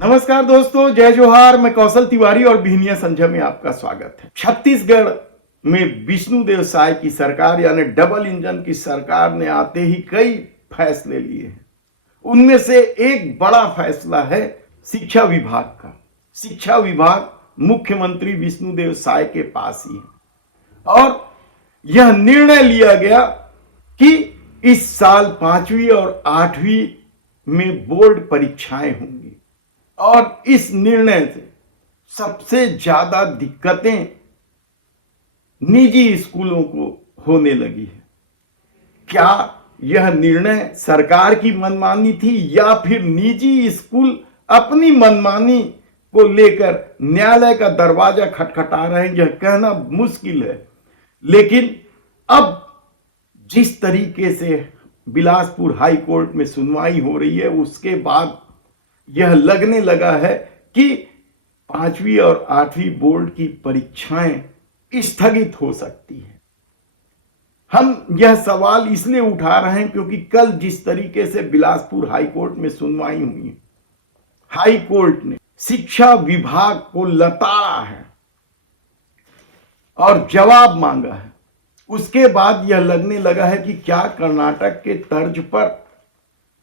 नमस्कार दोस्तों, जय जोहार। मैं कौशल तिवारी और बिहनिया संझा में आपका स्वागत है। छत्तीसगढ़ में विष्णुदेव साय की सरकार यानी डबल इंजन की सरकार ने आते ही कई फैसले लिए हैं। उनमें से एक बड़ा फैसला है शिक्षा विभाग का। शिक्षा विभाग मुख्यमंत्री विष्णुदेव साय के पास ही है और यह निर्णय लिया गया कि इस साल 5वीं और 8वीं में बोर्ड परीक्षाएं होंगी और इस निर्णय से सबसे ज्यादा दिक्कतें निजी स्कूलों को होने लगी है। क्या यह निर्णय सरकार की मनमानी थी या फिर निजी स्कूल अपनी मनमानी को लेकर न्यायालय का दरवाजा खटखटा रहे हैं, यह कहना मुश्किल है। लेकिन अब जिस तरीके से बिलासपुर हाई कोर्ट में सुनवाई हो रही है, उसके बाद यह लगने लगा है कि 5वीं और 8वीं बोर्ड की परीक्षाएं स्थगित हो सकती है। हम यह सवाल इसलिए उठा रहे हैं क्योंकि कल जिस तरीके से बिलासपुर हाई कोर्ट में सुनवाई हुई है, हाई कोर्ट ने शिक्षा विभाग को लताड़ा है और जवाब मांगा है। उसके बाद यह लगने लगा है कि क्या कर्नाटक के तर्ज पर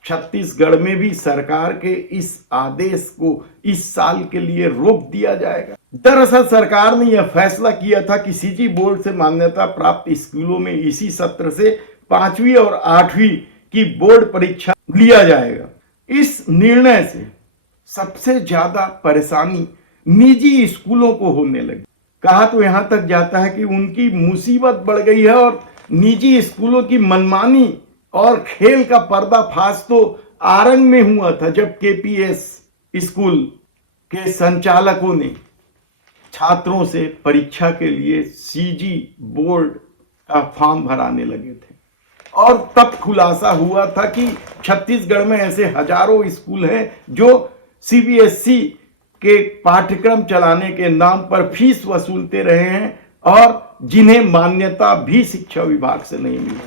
छत्तीसगढ़ में भी सरकार के इस आदेश को इस साल के लिए रोक दिया जाएगा। दरअसल सरकार ने यह फैसला किया था कि सीजी बोर्ड से मान्यता प्राप्त स्कूलों में इसी सत्र से 5वीं और 8वीं की बोर्ड परीक्षा लिया जाएगा। इस निर्णय से सबसे ज्यादा परेशानी निजी स्कूलों को होने लगी। कहा तो यहां तक जाता है कि उनकी मुसीबत बढ़ गई है और निजी स्कूलों की मनमानी और खेल का पर्दाफाश तो आरंग में हुआ था, जब केपीएस स्कूल के संचालकों ने छात्रों से परीक्षा के लिए सीजी बोर्ड का फॉर्म भराने लगे थे और तब खुलासा हुआ था कि छत्तीसगढ़ में ऐसे हजारों स्कूल हैं जो सीबीएसई के पाठ्यक्रम चलाने के नाम पर फीस वसूलते रहे हैं और जिन्हें मान्यता भी शिक्षा विभाग से नहीं मिली।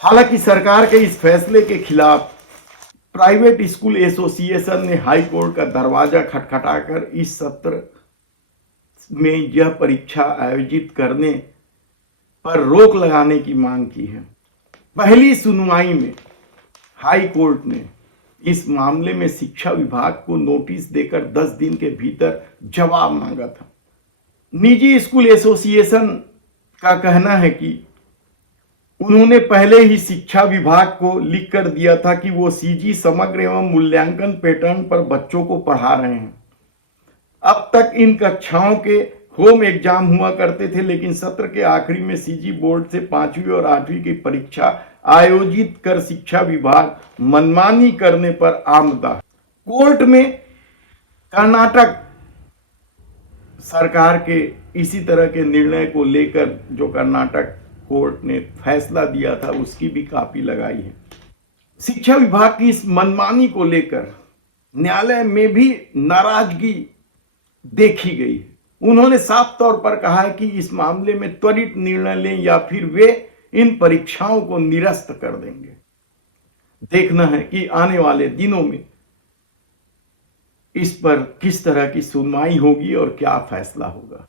हालांकि सरकार के इस फैसले के खिलाफ प्राइवेट स्कूल एसोसिएशन ने हाई कोर्ट का दरवाजा खटखटाकर इस सत्र में यह परीक्षा आयोजित करने पर रोक लगाने की मांग की है। पहली सुनवाई में हाई कोर्ट ने इस मामले में शिक्षा विभाग को नोटिस देकर 10 दिन के भीतर जवाब मांगा था। निजी स्कूल एसोसिएशन का कहना है कि उन्होंने पहले ही शिक्षा विभाग को लिख कर दिया था कि वो सीजी समग्र एवं मूल्यांकन पैटर्न पर बच्चों को पढ़ा रहे हैं। अब तक इन कक्षाओं के होम एग्जाम हुआ करते थे, लेकिन सत्र के आखिरी में सीजी बोर्ड से 5वीं और 8वीं की परीक्षा आयोजित कर शिक्षा विभाग मनमानी करने पर आमदा। कोर्ट में कर्नाटक सरकार के इसी तरह के निर्णय को लेकर जो कर्नाटक कोर्ट ने फैसला दिया था उसकी भी कापी लगाई है। शिक्षा विभाग की इस मनमानी को लेकर न्यायालय में भी नाराजगी देखी गई है। उन्होंने साफ तौर पर कहा है कि इस मामले में त्वरित निर्णय लें या फिर वे इन परीक्षाओं को निरस्त कर देंगे। देखना है कि आने वाले दिनों में इस पर किस तरह की सुनवाई होगी और क्या फैसला होगा।